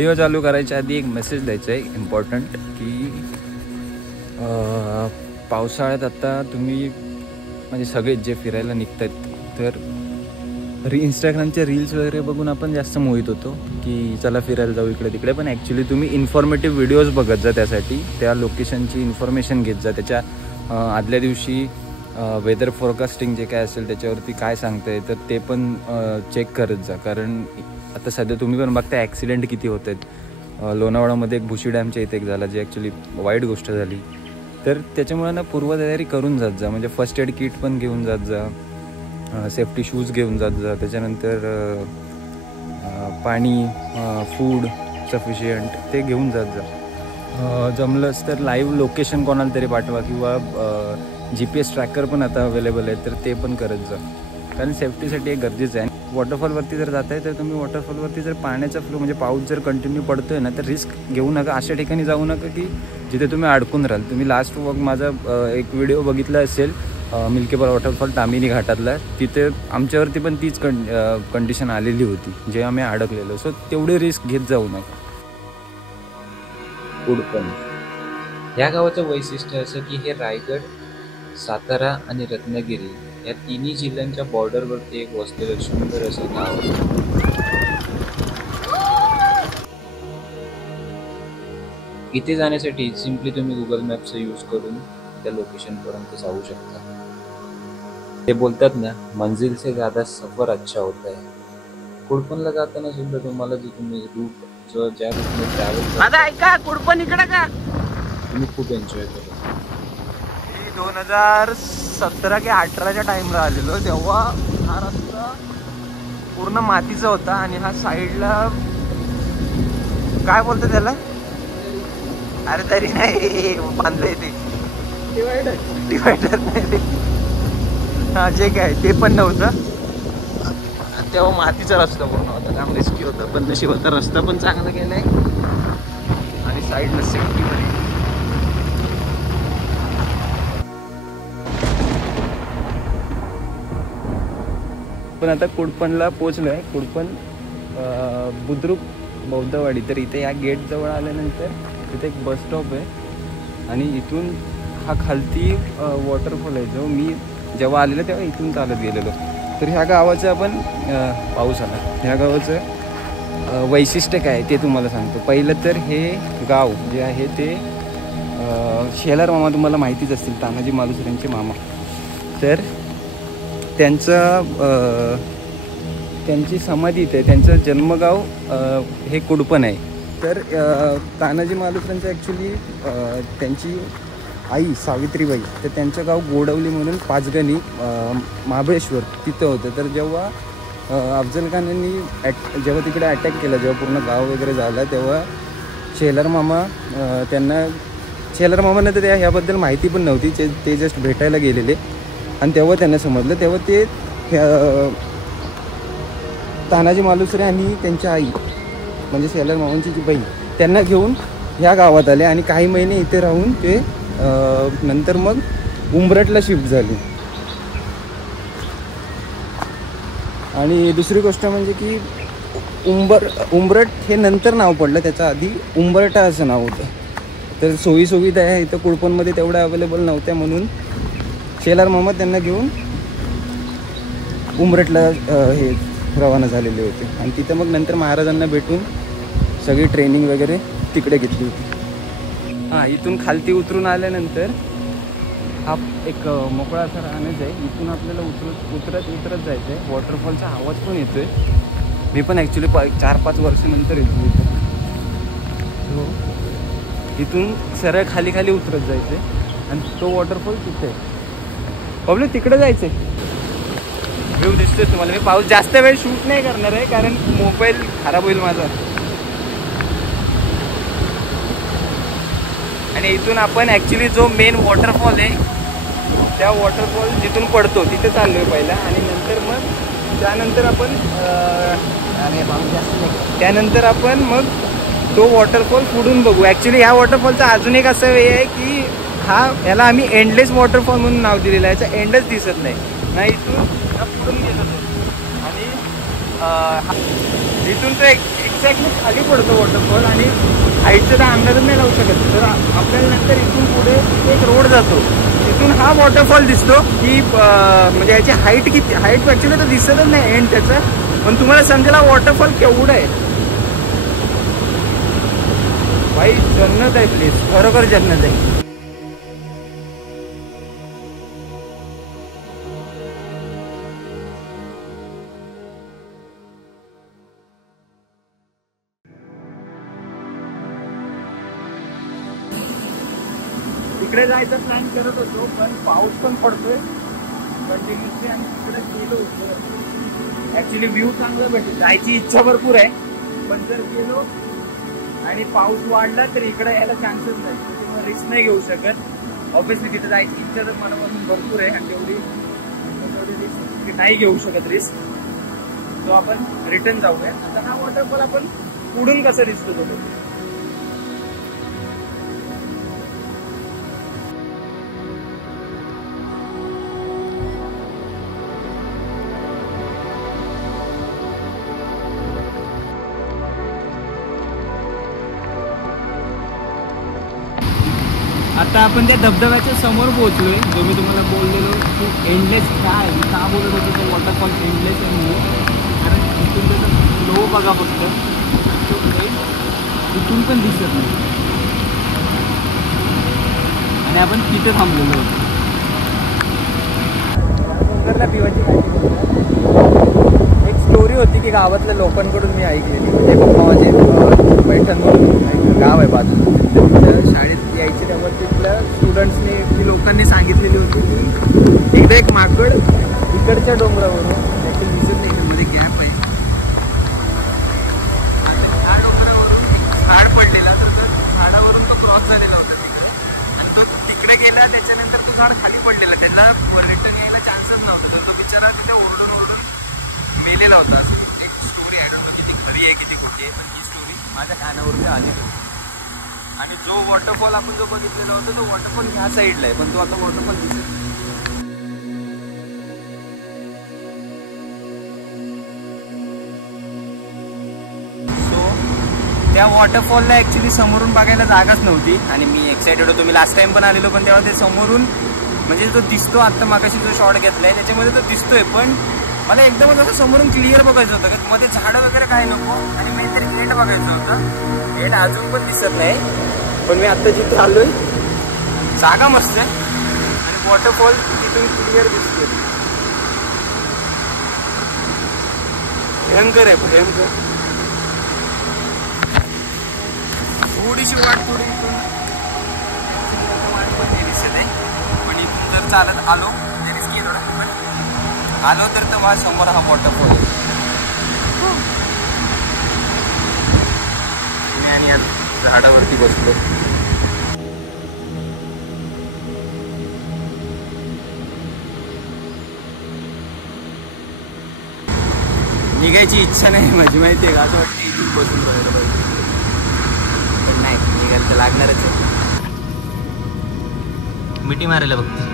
Video चालू करायच्या आधी एक मेसेज द्यायचा आहे इम्पॉर्टंट की पावसाळ्यात आता तुम्ही म्हणजे सगळे जे फिरायला निघत आहेत तर इंस्टाग्रामचे रील्स वगैरे बघून आपण जास्त मोहित होतो की चला फिरायला जाऊ इकडे तिकडे, पण ॲक्च्युली तुम्ही इन्फॉर्मेटिव्ह व्हिडिओज बघत जा, त्यासाठी त्या लोकेशनची इन्फॉर्मेशन घेत जा, त्याच्या आदल्या दिवशी वेदर फोरकास्टिंग जे काय असेल त्याच्यावरती काय सांगतंय तर ते पण चेक करत जा. कारण आता सध्या तुम्ही पण बघता ॲक्सिडेंट किती होत आहेत. लोणावळामध्ये एक भुशी डॅमच्या इथे एक झाला, जी ॲक्च्युली वाईट गोष्ट झाली. तर त्याच्यामुळे ना पूर्वतयारी करून जात जा, म्हणजे फर्स्ट एड किट पण घेऊन जात जा, सेफ्टी शूज घेऊन जात जा, त्याच्यानंतर पाणी, फूड सफिशियंट ते घेऊन जात जा. जमलंच तर लाईव्ह लोकेशन कोणाला तरी पाठवा किंवा GPS ट्रॅकर पण आता अवेलेबल आहे तर ते पण करत जा, कारण सेफ्टीसाठी एक गरजेचं आहे. वॉटरफॉलवरती जर जात आहे तर तुम्ही वॉटरफॉलवरती जर पाण्याचा फ्लो म्हणजे पाऊस जर कंटिन्यू पडतो आहे ना तर रिस्क घेऊ नका. अशा ठिकाणी जाऊ नका की जिथे तुम्ही अडकून राहाल. तुम्ही लास्ट वॉक माझा एक व्हिडिओ बघितला असेल मिल्केबार वॉटरफॉल तामिनी घाटातला, तिथे आमच्यावरती पण तीच कंडिशन आलेली होती जे आम्ही अडकलेलो. सो तेवढे रिस्क घेत जाऊ नका. कुडपण या गावाचं वैशिष्ट्य असं की हे रायगड, सातारा आणि रत्नागिरी या तिन्ही जिल्ह्यांच्या बॉर्डरवरती एक वसलेलं सुंदर असं गाव आहे. इथे जाण्यासाठी सिम्पली तुम्ही गुगल मॅपचा यूज करून त्या लोकेशनपर्यंत जाऊ शकता. ते बोलतात ना, मंजिल से ज्यादा सफर अच्छा होता है. कुडपणला जाताना सुद्धा तुम्हाला जो तुम्ही रूट ज्या रूटने ट्रॅव्हल ऐका कुडपण इकडे का तुम्ही खूप एन्जॉय करा. 2017 की 18च्या टाइमला आलेलो, तेव्हा हा रस्ता पूर्ण मातीचा होता आणि हा साईडला काय बोलतो त्याला, अरे तरी नाही बांधलंय ते डिवायडर नाही ते, हा जे काय ते पण नव्हतं. तेव्हा मातीचा रस्ता पूर्ण होता, त्यामुळे रिस्की होतं. पण नशीब होता रस्ता पण चांगला गेलाय आणि साईडला सेफ्टी पण. पण आता कुडपणला पोचलो आहे. कुडपण बुद्रुक बौद्धवाडी. तर इथे या गेट जवळ आल्यानंतर इथे एक बस स्टॉप आहे आणि इथून हा खालती वॉटरफॉल आहे जो मी जेव्हा आलेलो तेव्हा इथून चालत गेलेलो. तर ह्या गावाचं आपण पाऊस आला, ह्या गावाचं वैशिष्ट्य काय ते तुम्हाला सांगतो. पहिलं तर हे गाव जे आहे ते शेलार मामा तुम्हाला माहितीच असतील, तानाजी मालुसरेंचे मामा. तर त्यांची समाधी इथे, त्यांचं जन्मगाव हे कुडपण आहे. तर तानाजी मालुसरेंचं ॲक्च्युली त्यांची आई सावित्रीबाई, तर त्यांचं गाव गोडवली म्हणून पाचगणी महाबळेश्वर तिथं होतं. तर जेव्हा अफजल खानांनी जेव्हा तिकडे अटॅक केला, जेव्हा पूर्ण गाव वगैरे झाला, तेव्हा शेलार मामांना तर ह्याबद्दल माहिती पण नव्हती. ते जस्ट भेटायला गेलेले आणि तेव्हा त्यांना समजलं. तेव्हा ते तानाजी मालुसरे आणि त्यांच्या आई म्हणजे शेलार मामांची जी बहीण त्यांना घेऊन ह्या गावात आले आणि काही महिने इथे राहून ते नंतर मग उंबरठला शिफ्ट झाले. आणि दुसरी गोष्ट म्हणजे की उंबरठ हे नंतर नाव पडलं, त्याच्या आधी उंबरठा असं नाव होतं. तर सोयीसुविधा आहे इथं कुडपणमध्ये तेवढ्या अवेलेबल नव्हत्या, म्हणून शेलार मामा त्यांना घेऊन उंबरठला हे रवाना झालेले होते. आणि तिथं मग नंतर महाराजांना भेटून सगळी ट्रेनिंग वगैरे तिकडे घेतली होती. हां, इथून खालती उतरून आल्यानंतर हा एक मोकळा असा राहणंच आहे. इथून आपल्याला उतरत जायचं आहे. वॉटरफॉलचा आवाज पण येतो आहे. मी पण ॲक्च्युली 4-5 वर्षानंतर येतो इथं. इथून सरळ खाली उतरत जायचं आहे आणि तो वॉटरफॉल तिथे आहे. पब्लिक तिकडे जायचं आहे. व्ह्यू दिसतोय तुम्हाला. मी पाऊस जास्त वेळ शूट नाही करणार आहे कारण मोबाईल खराब होईल माझा. आणि इथून आपण ॲक्च्युली जो मेन वॉटरफॉल आहे त्या वॉटरफॉल जिथून पडतो तिथे चाललो आहे पहिला, आणि त्यानंतर आपण मग तो वॉटरफॉल पुढून बघू. ॲक्च्युली ह्या वॉटरफॉलचा अजून एक असं वे आहे की याला आम्ही एंडलेस वॉटरफॉल म्हणून नाव दिलेलं आहे. याचा एंडच दिसत नाही इथून पुढून गेलो आणि इथून तो एक एक्झॅक्टली खाली पडतो वॉटरफॉल आणि हाईटचं तर अंदाजच नाही लावू शकत. तर आपल्याला नंतर इथून पुढे एक रोड जातो, तिथून हा वॉटरफॉल दिसतो की म्हणजे याची हाईट किती, हाईट ॲक्च्युली तर दिसतच नाही एंड त्याचं, पण तुम्हाला समजेल हा वॉटरफॉल केवढा आहे. भाई जन्नत आहे प्लीज, खरोखर जन्नत आहे. तिकडे जायचा प्लॅन करत होतो, पण पाऊस पण पडतोय कंटिन्युअसली आणि तिकडे गेलो होतो. ऍक्च्युली व्ह्यू चांगला भेटेल, जायची इच्छा भरपूर आहे, पण जर गेलो आणि पाऊस वाढला तर इकडे यायला चान्सेस नाही, त्याच्यामुळे रिस्क नाही घेऊ शकत. ऑब्व्हियसली तिथे जायची इच्छा तर मनापासून भरपूर आहे आणि तेवढी रिस्क नाही घेऊ शकत रिस्क. तो आपण रिटर्न जाऊया. आता हा वॉटरफॉल आपण पुढून कसं दिसतो तो बघू. आता आपण त्या धबधब्याच्या समोर पोहोचलोय, जो मी तुम्हाला बोललेलो की एंडलेस काय का बोलत होतो तो वॉटरफॉल एंडलेस आहे म्हणून. कारण इथून त्याचा फ्लो बघा फक्त, इथून पण दिसत नाही. आणि आपण तिथे थांबलेलो होतो. डोंगरला भिवाची काठी. एक स्टोरी होती की गावातल्या लोकांकडून मी ऐकलेली, म्हणजे पप्पा माझे पैठणमधून गाव आहे बाजूला, शाळेत यायचे तेव्हा तिथल्या स्टुडंट्सनी ती लोकांनी सांगितलेली होती की एकदा एक माकड इकडच्या डोंगरावरून, ॲक्च्युली दिसत नाही मध्ये गॅप आहे, ह्या डोंगरावरून एक झाड पडलेला, तर झाडावरून तो क्रॉस झालेला होता तिकडे, आणि तो तिकडे गेला. त्याच्यानंतर तो झाड खाली पडलेला, त्याला रिटर्न यायला चान्सच नव्हता, तर तो बिचारा तिथे ओरडून ओरडून मेलेला होता. असं एक स्टोरी आहे, डोंगर किती खरी आहे किती खोटी आहे, पण ही स्टोरी माझ्या कानावरती आलेली. आणि जो वॉटरफॉल आपण जो बघितलेला होता तो वॉटरफॉल ह्या साईडला आहे, पण तो आता वॉटरफॉल दिसत नाही. सो त्या वॉटरफॉलला ॲक्च्युली समोरून बघायला जागाच नव्हती आणि मी एक्साइटेड होतो. मी लास्ट टाइम पण आलेलो, पण तेव्हा ते समोरून म्हणजे जो दिसतो आत्ता मागाशी जो शॉट घेतलाय त्याच्यामध्ये तो दिसतोय, पण मला एकदमच असं समोरून क्लिअर बघायचं होतं का मध्ये झाडं वगैरे काय नको, आणि मी तरी गेट बघायचं होतं. गेट अजून पण दिसत नाही, पण मी आत्ता जिथे आलोय जागा मस्त आहे आणि वॉटरफॉल तिथून क्लिअर दिसतोय. भयंकर आहे, भयंकर. थोडीशी वाट पुढे इथून पण नाही दिसत आहे, पण इथून जर चालत आलो तरीच की थोडा, पण आलो तर वा समोर हा वॉटरफॉल. मी आणि आज झाडावरती बसलो. निघायची इच्छा नाही माझी, माहिती आहे का, असं वाटतं इथून बसून राहायला पाहिजे, पण नाही, निघायला तर लागणारच आहे. मिठी मारायला बघते,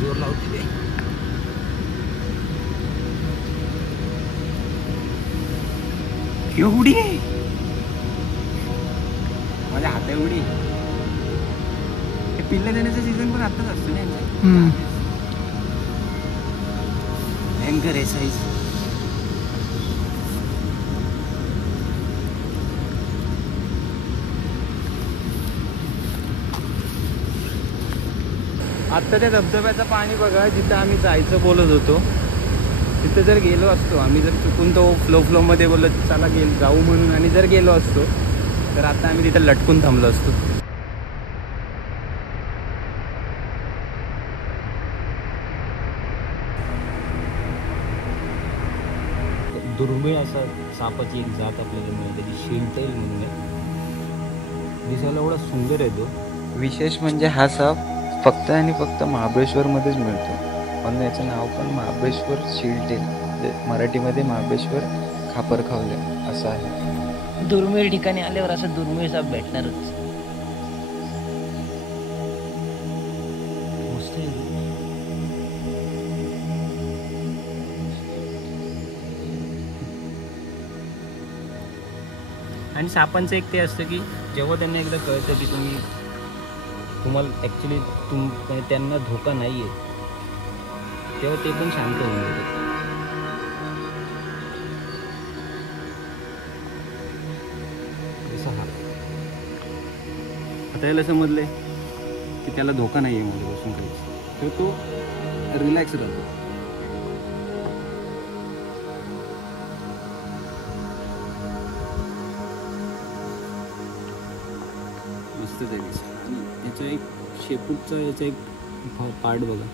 जोर लावते ते. केवढी आहे माझ्या हात एवढी. हे पिल्लं देण्याचा सीझन पण आताच असतो ना, भयंकर आहे साईज. आत्ता त्या धबधब्याचं पाणी बघा, जिथं आम्ही जायचं बोलत होतो तिथे जर गेलो असतो आम्ही, जर चुकून तो फ्लोमध्ये बोललो चला जाऊ म्हणून, आणि जर गेलो असतो तर आता आम्ही तिथे लटकून थांबलो असतो. दुर्मिळ असा सापाची एक जात आपल्याला मिळते, ती शिलटेल म्हणून आहे. दिसायला एवढा सुंदर आहे तो. विशेष म्हणजे हा साप फक्त आणि फक्त महाबळेश्वरमध्येच मिळतो, म्हणून याचं नाव पण महाबळेश्वर शिलटेल, मराठीमध्ये महाबळेश्वर खापरखावले असं आहे. दुर्मिळ ठिकाणी आल्यावर असं दुर्मिळ साप भेटणारच. मस्त आहे. आणि सापांचं एक ते असतं की जेव्हा त्यांना एकदा कळतं की तुम्हाला ॲक्च्युली म्हणजे त्यांना धोका नाही आहे, तेव्हा ते पण शांत होऊन जातात. जसं हा आता याला समजले की त्याला धोका नाही आहे माझ्यापासून काहीच, तर तो रिलॅक्स राहतो. मस्तच आहे दिसतं. आणि याचा एक शेपूटचा याचा एक पार्ट बघा,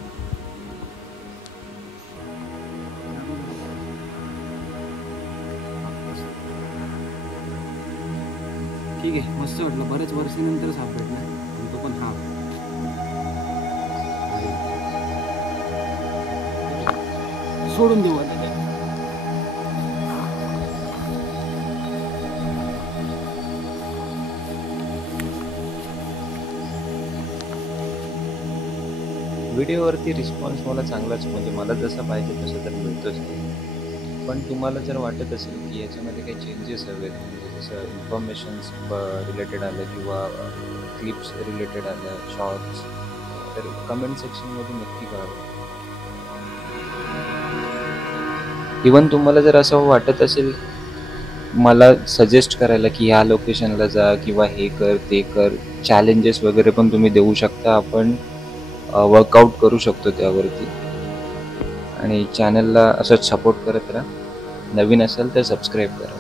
ठीक आहे. मस्त वाटलं, बऱ्याच वर्षानंतर सापडला आणि तो पण हा. सोडून देऊ आता काय. व्हिडिओवरती रिस्पॉन्स मला चांगलाच, म्हणजे मला जसं पाहिजे तसं तर मिळतोच नाही. पण तुम्हाला जर वाटत असेल की याच्यामध्ये काही चेंजेस हवेत, म्हणजे जसं इन्फॉर्मेशन्स रिलेटेड आलं किंवा क्लिप्स रिलेटेड आलं, शॉर्ट्स, तर कमेंट सेक्शनमध्ये नक्की कळवा. इवन तुम्हाला जर असं वाटत असेल मला सजेस्ट करायला की ह्या लोकेशनला जा किंवा हे कर ते कर, चॅलेंजेस वगैरे पण तुम्ही देऊ शकता. आपण वर्कआउट करू शकतो त्यावरती. आणि चॅनलला असंच सपोर्ट करत राहा. नवीन असेल तर सबस्क्राईब करा.